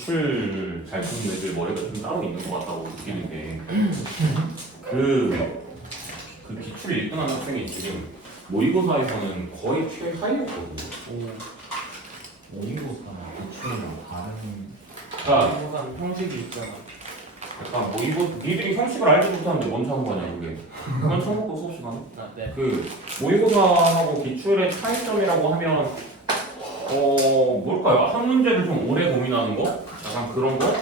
기출 잘 푸는 애들 머리가 좀 따로 있는 것 같다고 느끼는데 그 기출 1등한 학생이 지금 모의고사에서는 거의 최하위였거든요. 모의고사나 기출이랑 다른 그러니까 항상 형식이 있잖아. 약간 니들이 형식을 알지 못하는데 뭔 상관이야 이게. 그건 처음 먹고 수업 시간에. 아, 네. 그 모의고사하고 기출의 차이점이라고 하면 뭘까요? 한 문제를 좀 오래 고민하는 거? 약간 그런 거?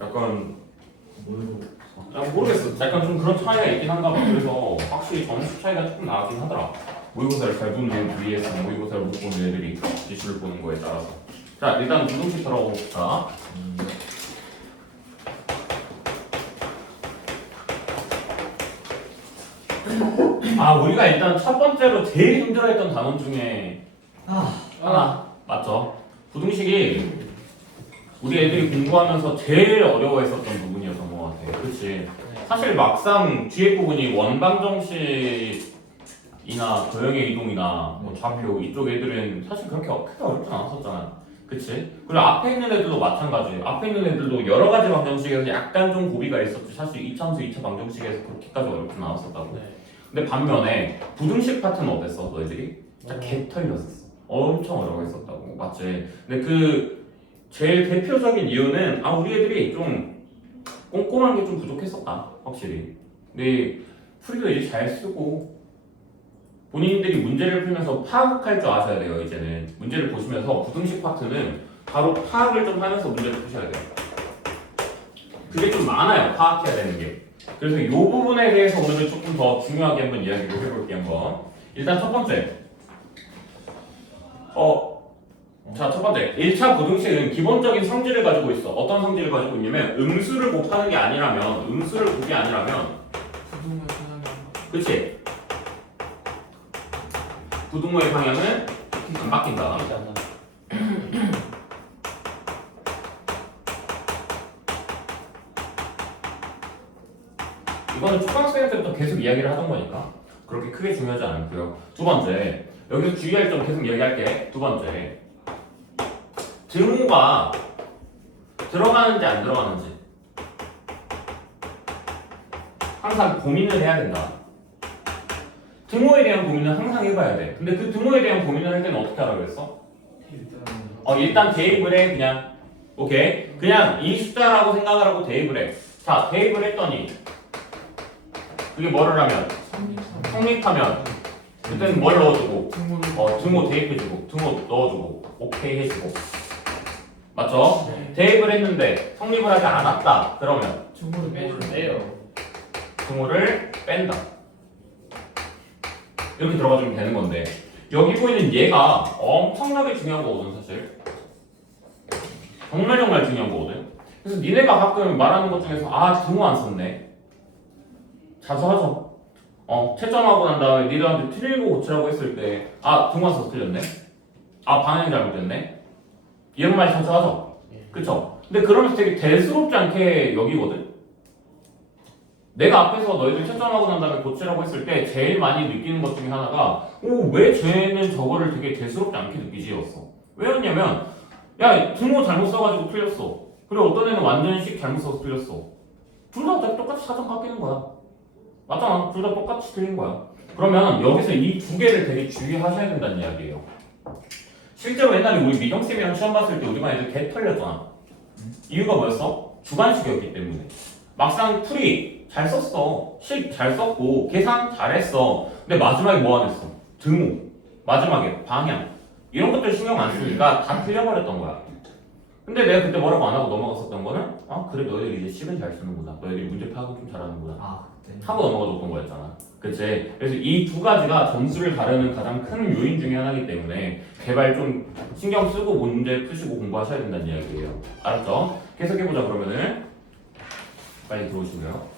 약간 모르겠어. 약간 좀 그런 차이가 있긴 한가 봐. 그래서 확실히 점수 차이가 조금 나긴 하더라. 모의고사를 잘 보는 애들 vs 모의고사를 못 보는 애들이 기출을 보는 거에 따라서. 자, 일단 부등식 들어봅시다. 우리가 일단 첫 번째로 제일 힘들어했던 단원 중에 하나 맞죠? 부등식이 우리 애들이 공부하면서 제일 어려워했었던 부분이었던 것 같아. 그렇지? 사실 막상 뒤에 부분이 원방정식이나 도형의 이동이나 뭐 좌표 이쪽 애들은 사실 그렇게 크게 어렵진 않았었잖아. 그치? 그리고 앞에 있는 애들도 마찬가지. 앞에 있는 애들도 여러 가지 방정식에서 약간 좀 고비가 있었지. 사실 2차함수 2차 방정식에서 그렇게까지 어렵진 않았었다고. 네. 근데 반면에 부등식 파트는 어땠어? 너희들이? 진짜 개 털렸었어. 엄청 어려워했었다고. 맞지? 근데 그 제일 대표적인 이유는 우리 애들이 좀 꼼꼼한 게 좀 부족했었다. 확실히. 근데 풀이도 이제 잘 쓰고 본인들이 문제를 풀면서 파악할 줄 아셔야 돼요. 이제는 문제를 보시면서 부등식 파트는 바로 파악을 좀 하면서 문제를 푸셔야 돼요. 그게 좀 많아요. 파악해야 되는 게. 그래서 이 부분에 대해서 오늘 조금 더 중요하게 한번 이야기를 해볼게요. 한번. 일단 첫 번째. 자, 첫 번째. 1차 부등식은 기본적인 성질을 가지고 있어. 어떤 성질을 가지고 있냐면 음수를 곱하는 게 아니라면 음수를 곱이 아니라면 부동의 편하게 그치? 부등호의 방향은 안 바뀐다. 이거는 초등학생 때부터 계속 이야기를 하던 거니까 그렇게 크게 중요하지 않고요. 두 번째, 여기서 주의할 점 계속 이야기할게. 두 번째, 등호가 들어가는지 안 들어가는지 항상 고민을 해야 된다. 등호에 대한 고민은 항상 해봐야 돼. 근데 그 등호에 대한 고민을 할 때는 어떻게 하라고 했어? 일단 대입을 해. 그냥 오케이. 그냥 이 숫자라고 생각을 하고 대입을 해. 자, 대입을 했더니 그게 뭐를 하면? 성립하면 그때는 뭘 넣어주고 등호 대입해주고 등호 넣어주고 오케이 해주고 맞죠? 네. 대입을 했는데 성립을 하지 않았다 그러면 중고를 빼주세요. 등호를 뺀다 이렇게 들어가주면 되는 건데 여기 보이는 얘가 엄청나게 중요한 거거든 사실 정말 중요한 거거든 그래서 니네가 가끔 말하는 것 중에서 등호 안 썼네 자주 하죠. 채점하고 난 다음에 니들한테 틀리고 고치라고 했을 때 등호 안 써서 틀렸네? 방향이 잘못됐네? 이런 말 자주 하죠? 그쵸? 근데 그러면서 되게 대수롭지 않게 여기거든? 내가 앞에서 너희들 채점하고 난 다음에 고치라고 했을 때 제일 많이 느끼는 것 중에 하나가 왜 쟤는 저거를 되게 대수롭지 않게 느끼지였어. 왜였냐면 야 등호 잘못 써가지고 틀렸어. 그리고 어떤 애는 완전 식 잘못 써서 틀렸어. 둘 다 어차피 똑같이 사정 깎이는 거야. 맞잖아. 둘 다 똑같이 틀린 거야. 그러면 여기서 이 두 개를 되게 주의하셔야 된다는 이야기예요. 실제로 옛날에 우리 미경쌤이랑 시험 봤을 때 우리 반 애들 개 털렸잖아. 이유가 뭐였어? 주관식이었기 때문에. 막상 풀이 잘 썼어. 식 잘 썼고 계산 잘했어. 근데 마지막에 뭐 안 했어? 등호. 마지막에 방향. 이런 것들 신경 안 쓰니까 다 틀려버렸던 거야. 근데 내가 그때 뭐라고 안 하고 넘어갔었던 거는 그래 너희들 이제 식은 잘 쓰는구나. 너희들이 문제 파악은 좀 잘하는구나. 하고 넘어가줬던 거였잖아. 그치? 그래서 이 두 가지가 점수를 가르는 가장 큰 요인 중에 하나이기 때문에 제발 좀 신경 쓰고 문제 푸시고 공부하셔야 된다는 이야기예요. 알았죠? 계속해보자 그러면은 빨리 들어오시고요.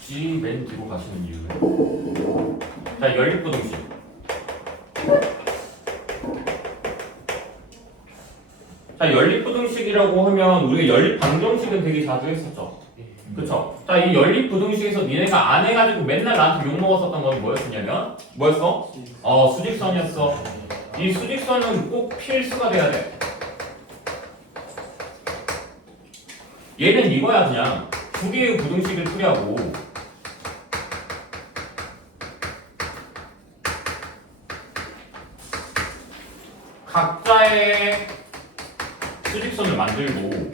굳이 맨 뒤로 가시는 이유는 자, 연립부등식 자, 연립부등식이라고 하면 우리가 연립방정식은 되게 자주 했었죠. 그쵸? 자, 이 연립 부등식에서 니네가 안 해가지고 맨날 나한테 욕먹었었던 건 뭐였었냐면 뭐였어? 수직선이었어. 이 수직선은 꼭 필수가 돼야 돼. 얘는 이거야. 그냥 두 개의 부등식을 풀이하고 각자의 수직선을 만들고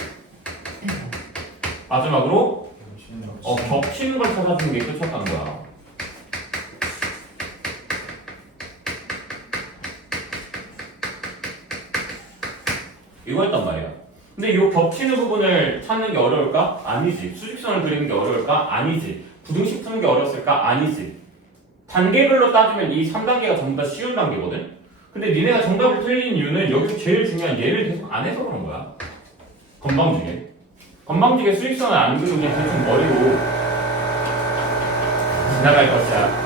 마지막으로 겹치는 걸 찾아주는 게 끝이었다는 거야. 이거였단 말이야. 근데 이 겹치는 부분을 찾는 게 어려울까? 아니지. 수직선을 그리는 게 어려울까? 아니지. 부등식 푸는 게 어려웠을까? 아니지. 단계별로 따지면 이 3단계가 전부 다 쉬운 단계거든? 근데 니네가 정답을 틀린 이유는 여기서 제일 중요한 얘를 계속 안 해서 그런 거야. 건방지게. 건방지게 수직선을 안 그리고 그냥 대충 버리고 지나갈 것이야.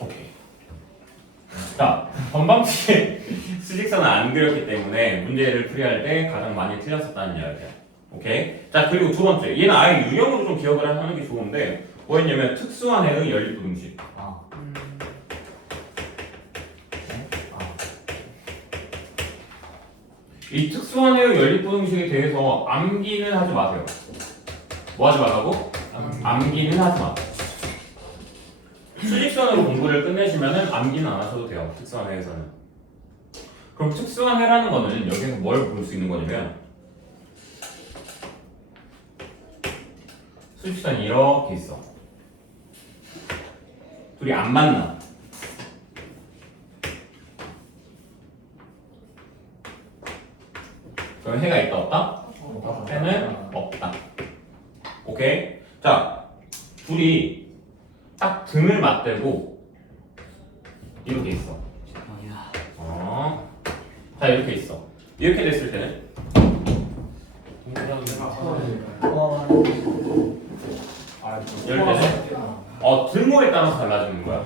오케이. 자, 건방지게 수직선을 안 그렸기 때문에 문제를 풀이할 때 가장 많이 틀렸었다는 이야기야. 오케이? 자, 그리고 두 번째. 얘는 아예 유형으로 좀 기억을 하는 게 좋은데 뭐였냐면 특수한 해의 연립부등식. 이 특수한 해의 연립부등식에 대해서 암기는 하지 마세요. 뭐 하지 말라고? 암기는 하지 마. 수직선으로 공부를 끝내시면은 암기는 안 하셔도 돼요. 특수한 해에서는. 그럼 특수한 해라는 거는 여기서 뭘 볼 수 있는 거냐면 수직선이 이렇게 있어. 둘이 안 만나. 그럼 해가 있다 없다? 해는 없다. 오케이? 자, 둘이 딱 등을 맞대고 이렇게 있어. 자, 이렇게 있어. 이렇게 됐을 때는 이럴 때는 등호에 따라서 달라지는 거야.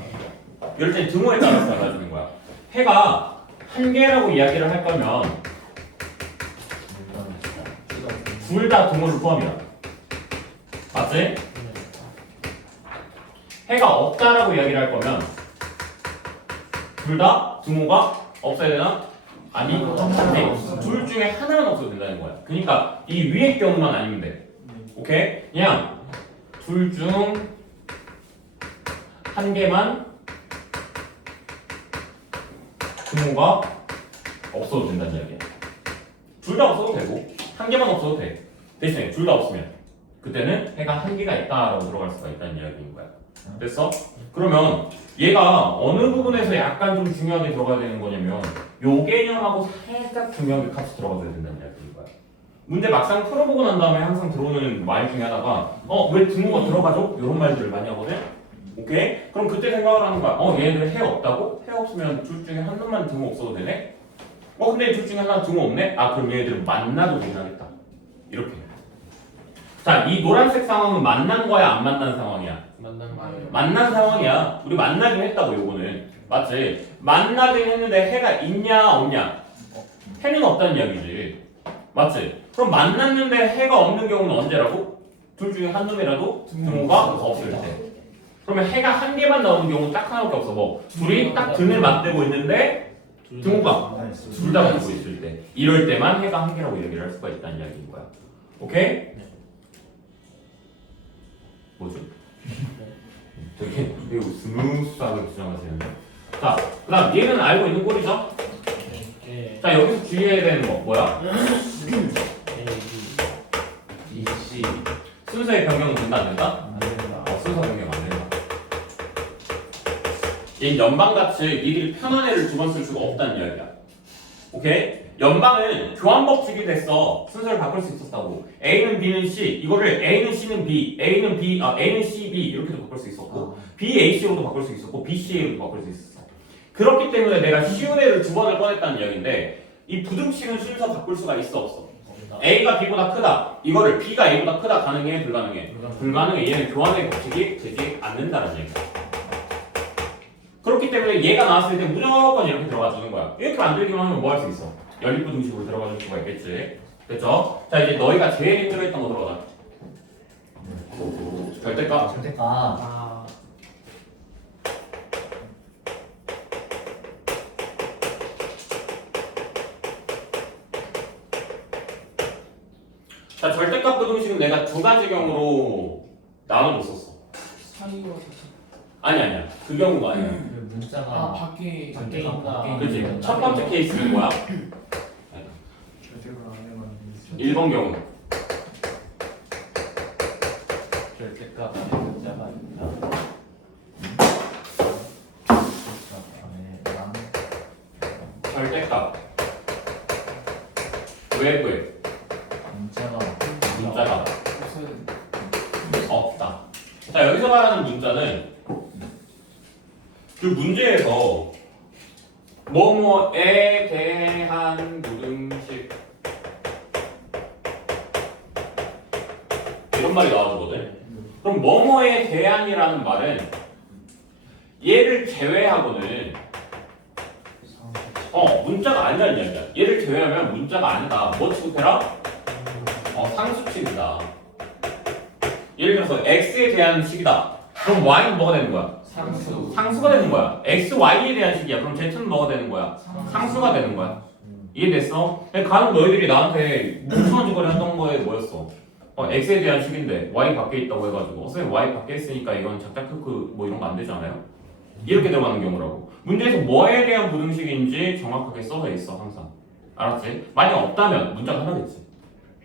이럴 때는 등호에 따라서 달라지는 거야. 해가 한 개라고 이야기를 할 거면 둘 다 등호를 포함이야. 맞지? 해가 없다라고 이야기를 할 거면 둘 다 등호가 없어야 되나? 아니, 둘 중에 하나는 없어도 된다는 거야. 그러니까 이 위의 경우만 아니면 돼. 오케이? 그냥 둘 중 한 개만 등호가 없어도 된다는 이야기야. 둘 다 없어도 되고 한 개만 없어도 돼. 대신에 둘 다 없으면 그때는 해가 한 개가 있다라고 들어갈 수가 있다는 이야기인 거야. 됐어? 그러면 얘가 어느 부분에서 약간 좀 중요하게 들어가야 되는 거냐면 요 개념하고 살짝 중요하게 같이 들어가줘야 된다는 이야기인 거야. 문제 막상 풀어보고 난 다음에 항상 들어오는 말 중에 하나가 왜 등호가 들어가죠? 이런 말들을 많이 하거든? 오케이? 그럼 그때 생각을 하는 거야. 얘네들 해 없다고? 해 없으면 둘 중에 한 놈만 등호 없어도 되네? 근데 둘 중에 하나 등호 없네? 그럼 얘네들은 만나도 되나겠다. 이렇게. 자, 이 노란색 상황은 만난 거야? 안 만난 상황이야? 만난 상황이야. 우리 만나긴 했다고 요거는. 맞지? 만나긴 했는데 해가 있냐 없냐? 해는 없다는 이야기지. 맞지? 그럼 만났는데 해가 없는 경우는 언제라고? 둘 중에 한 놈이라도 등호가 없을 때. 그러면 해가 한 개만 나오는 경우는 딱 하나밖에 없어. 둘이 딱 등을 맞대고 있는데 등호가 둘 다 가지고 있을 때. 이럴 때만 해가 한 개라고 얘기를 할 수가 있다는 이야기인 거야. 오케이? 뭐죠? 되게 스무스하게 주장하시는데. 자, 그 다음 얘는 알고 있는 꼴이죠? 자, 여기서 주의해야 되는 거 뭐야? 순서의 변경은 된다 안 된다? 순서 변경 안 된다. 얘 연방같이 니들이 편한 애를 두 번 쓸 수가 없다는 이야기야. 오케이? 연방은 교환법칙이 됐어. 순서를 바꿀 수 있었다고. A는 B는 C, 이거를 A는 C는 B, A는 C, B 이렇게도 바꿀 수 있었고 B, A, C로도 바꿀 수 있었고 B, C, A로도 바꿀 수 있었어. 그렇기 때문에 내가 쉬운 애를 두 번을 꺼냈다는 이야기인데 이 부등식은 순서 바꿀 수가 있어 없어? A가 B보다 크다. 이거를 B가 A보다 크다 가능해? 불가능해? 불가능해. 얘는 교환의 법칙이 되지 않는다는 얘기야. 그렇기 때문에 얘가 나왔을 때 무조건 이렇게 들어가주는 거야. 이렇게 만들기만 하면 뭐 할 수 있어? 연립부등식으로 들어가줄 수가 있겠지. 됐죠? 자 이제 너희가 제일 힘들어했던 거 들어가자. 절대값. 절대값. 아 자 절대값 부등식은 내가 두 가지 경우로 나눠줬었어. 사이가 아니야. 그 경우가 아니야. 그 문자가 아 밖에 밖에 있다. 그치? 첫 번째 케이스는 뭐야? 절대로 안 해봤는데 1번 경우. 절대값 안에 문자가 있다. 절대값 안에 절대값. 외부에 문자가 문자가 무슨 없다. 자 여기서 말하는 문자는 그 문제에서 뭐뭐에 대한 부등식 이런 말이 나와주거든. 그럼 뭐뭐에 대한이라는 말은 얘를 제외하고는 문자가 아니라는 이야기야. 얘를 제외하면 문자가 아니다. 뭐 취급해라? 상수 취급이다. 예를 들어서 x에 대한 식이다. 그럼 y는 뭐가 되는 거야? 상수 상수가 되는 거야. x, y에 대한 식이야. 그럼 z는 뭐가 되는 거야? 상수가 되는 거야. 이해됐어? 간혹 너희들이 나한테 뭉쳐지거리 하던 거에 뭐였어? x에 대한 식인데 y 밖에 있다고 해가지고 선생님 y 밖에 있으니까 이건 작작 크크 뭐 이런 거 안 되잖아요? 이렇게 들어가는 경우라고. 문제에서 뭐에 대한 부등식인지 정확하게 써져 있어 항상. 알았지? 만약 없다면 문자가 하나겠지.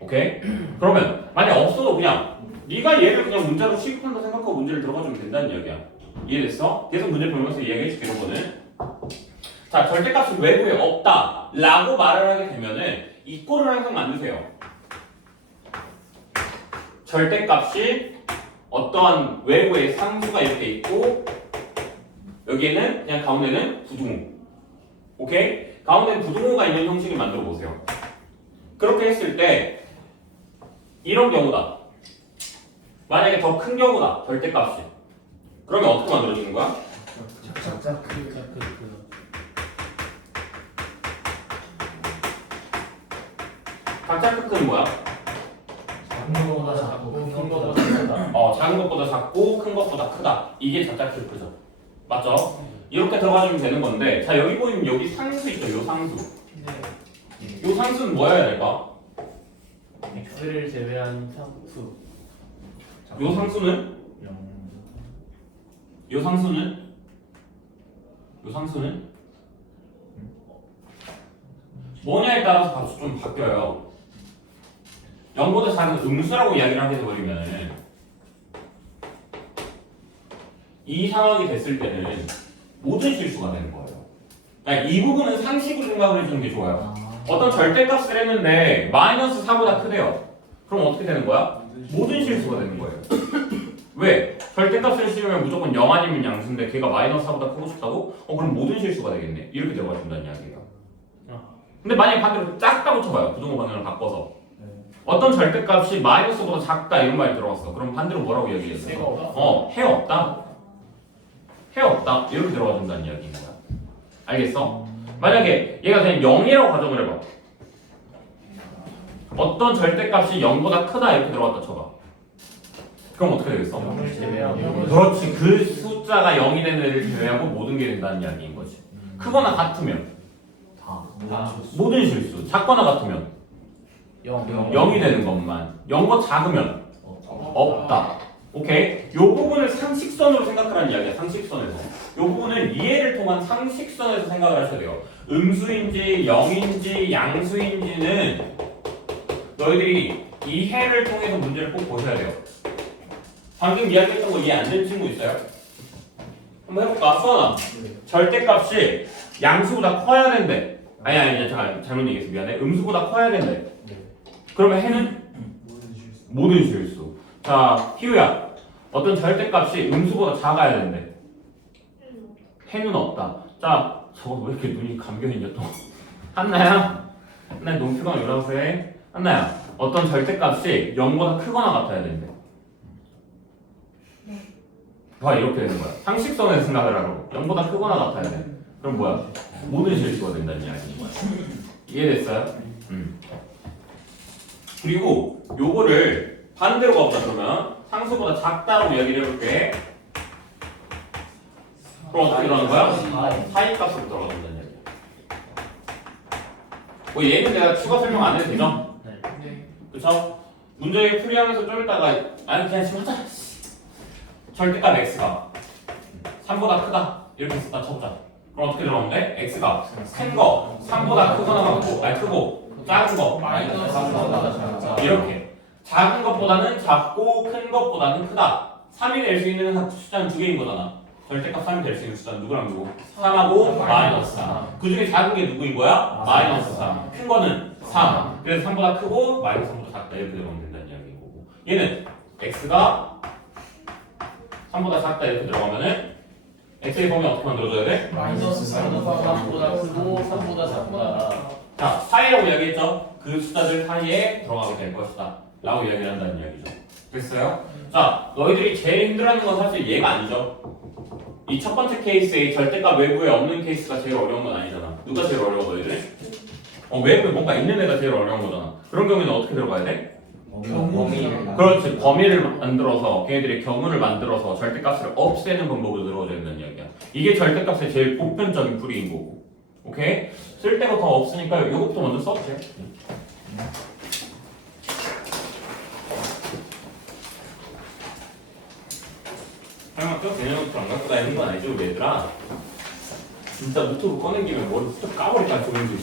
오케이? 그러면 만약 없어도 그냥 네가 얘를 그냥 문자로 취급한다 생각하고 문제를 들어가주면 된다는 이야기야. 이해됐어? 계속 문제 보면서 이야기해줄게 이런 거는. 자 절대값이 외부에 없다 라고 말을 하게 되면은 이 꼴을 항상 만드세요. 절대값이 어떠한 외부의 상수가 이렇게 있고 여기에는 그냥 가운데는 부등호. 오케이? 가운데는 부등호가 있는 형식을 만들어 보세요. 그렇게 했을 때 이런 경우다. 만약에 더 큰 경우다. 절대값이. 그러면 어떻게 만들어지는 거야? 작작 각자 크크는 뭐야? 작은 것보다 작고 큰 것보다 크다. 작은 것보다 작고 큰 것보다 크다. 이게 작자 크크죠. 맞죠? 이렇게 들어가주면 되는 건데 자 여기 보이면 여기 상수 있죠. 요 상수. 네. 요 상수는 뭐여야 될까? x를 제외한 상수 요 상수는? 요 상수는? 요 상수는? 뭐냐에 따라서 값이 좀 바뀌어요. 0보다 작은 음수라고 이야기를 하게 돼버리면 이 상황이 됐을 때는 모든 실수가 되는 거예요. 그러니까 이 부분은 상식으로 생각을 해주는 게 좋아요. 어떤 절대값을 했는데 마이너스 4보다 크대요. 그럼 어떻게 되는 거야? 모든 실수가 되는 거예요. 왜? 절대값을 씌우면 무조건 0 아니면 양수인데 걔가 마이너스 4보다 크고 싶다고? 그럼 모든 실수가 되겠네. 이렇게 들어가 준다는 이야기예요. 근데 만약에 반대로 작다고 쳐봐요. 부등호 방향을 바꿔서. 어떤 절대값이 마이너스보다 작다 이런 말이 들어갔어. 그럼 반대로 뭐라고 이야기했어? 해가 없다? 해 없다? 해 없다? 이렇게 들어가 준다는 이야기인 거야. 알겠어? 만약에 얘가 그냥 0이라고 가정을 해봐. 어떤 절대값이 0보다 크다 이렇게 들어갔다 쳐봐. 그럼 어떻게 되겠어? 0을 제외하고 그렇지. 그 숫자가 0이 되는 애를 제외하고 모든 게 된다는 이야기인 거지. 크거나 같으면 다 모든 실수. 작거나 같으면 0 0이 되는 것만. 0보다 작으면 없다. 오케이? 요 부분을 상식선으로 생각하라는 이야기야. 상식선에서. 요 부분은 이해를 통한 상식선에서 생각을 하셔야 돼요. 음수인지 0인지 양수인지는 너희들이 이해를 통해서 문제를 꼭 보셔야 돼요. 방금 이야기했던 거 이해 안 되는 친구 있어요? 한번 해볼까? 수원아. 절대값이 양수보다 커야 된대. 아니 잠깐 잘못 얘기했어. 미안해. 음수보다 커야 된대. 그러면 해는? 모든 실수. 자, 희우야. 어떤 절대값이 음수보다 작아야 된대. 해는 없다. 자, 저거 왜 이렇게 눈이 감겨있냐 또. 한나야. 한나야 너무 피곤하 일어나서 해. 한나야. 어떤 절대값이 0보다 크거나 같아야 된대. 봐 이렇게 되는 거야. 상식선에서 생각을 하라고. 0보다 크거나 같아야 돼. 그럼 뭐야? 모든 실수가 된다는 이야기인 거야. 이해됐어요? 그리고 요거를 반대로 가보자. 그러면 상수보다 작다라고 이야기를 해볼게. 그럼 어떻게 들어가는 거야? 사이 값으로 들어간다는 얘기야. 뭐 얘는 내가 추가 설명 안 해도 되죠? 네. 그쵸? 문제 풀이하면서 좀 이따가 아니 그냥 지금 하자. 절대값 x가 3보다 크다 이렇게 했다 쳐보자. 그럼 어떻게 들어가면 돼? x가 큰 거 3보다 크거나 같고 아니 크고 작은 거 마이너스 3보다 작다. 이렇게 작은 것보다는 작고 큰 것보다는 크다. 3이 될 수 있는 숫자는 두 개인 거잖아. 절대값 3이 될 수 있는 숫자는 누구랑 누구? 3하고 마이너스 3. 그 중에 작은 게 누구인 거야? 마이너스 3. 큰 거는 3. 그래서 3보다 크고 마이너스 3보다 작다 이렇게 들어가면 된다는 이야기인 거고. 얘는 x가 3보다 작다 이렇게 들어가면은 x의 범위 어떻게 만들어줘야 돼? 마이너스 3보다 크고 3보다 작다. 자, 사이라고 이야기했죠? 그 숫자들 사이에 들어가게 될 것이다 라고 이야기를 한다는 이야기죠. 됐어요? 자, 너희들이 제일 힘들어하는 건 사실 얘가 아니죠. 이 첫 번째 케이스에 절대값 외부에 없는 케이스가 제일 어려운 건 아니잖아. 누가 제일 어려워 너희들? 외부에 뭔가 있는 애가 제일 어려운 거잖아. 그런 경우에는 어떻게 들어가야 돼? 범위를 그렇지, 범위를 만들어서 걔네들이 경우를 만들어서 절대값을 없애는 방법으로 들어줘야 된다는 이야기야. 이게 절대값의 제일 보편적인 풀이인 거고. 오케이? 쓸 데가 더 없으니까 이것부터 먼저 써보세요. 설마 또 개념부터 안 갖고 다니는 건 아니죠, 우리 얘들아? 진짜 노트북 꺼낸 김에 머리 툭 까버릴까, 조용히.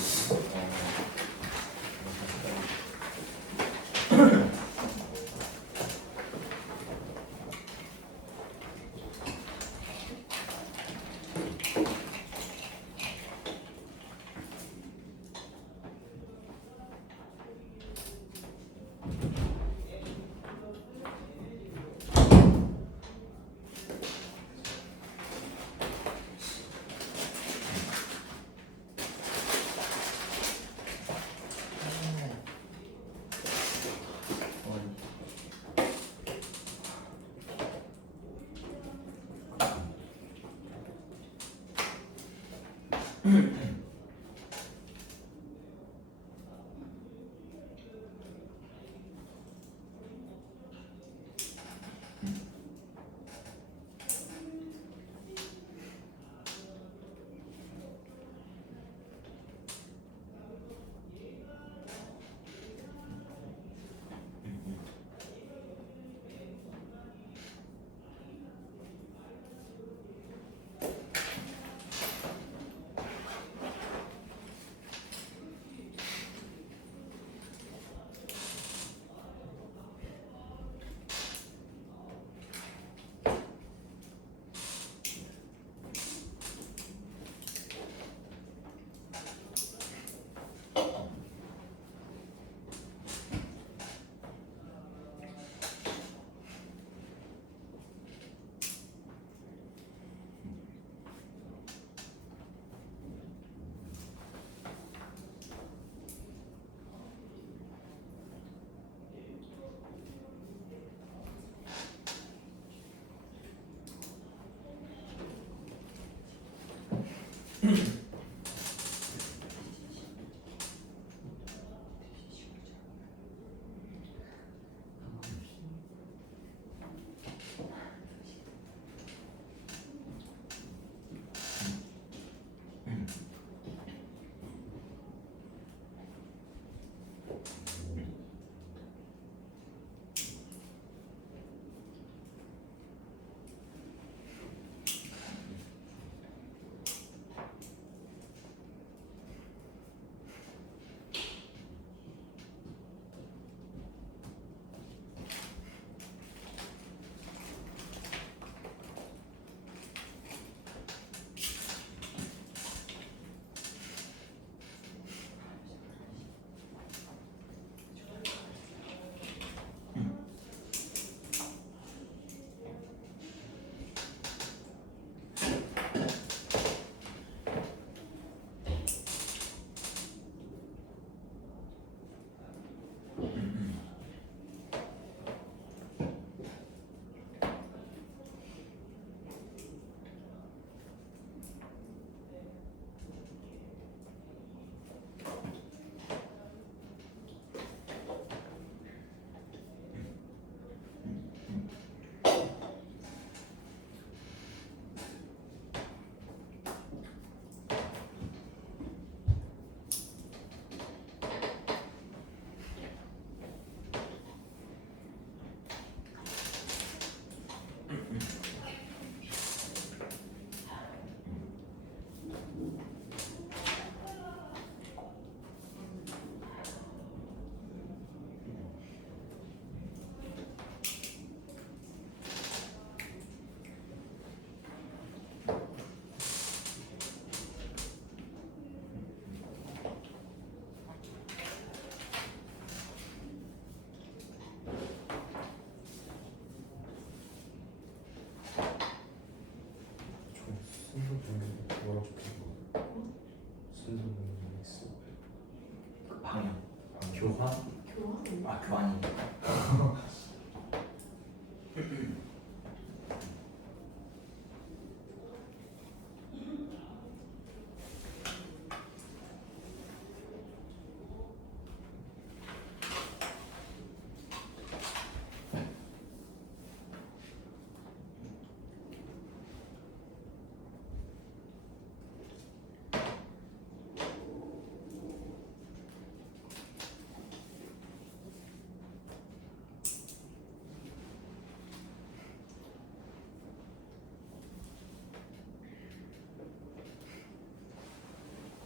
교환? 교환? 아 교환이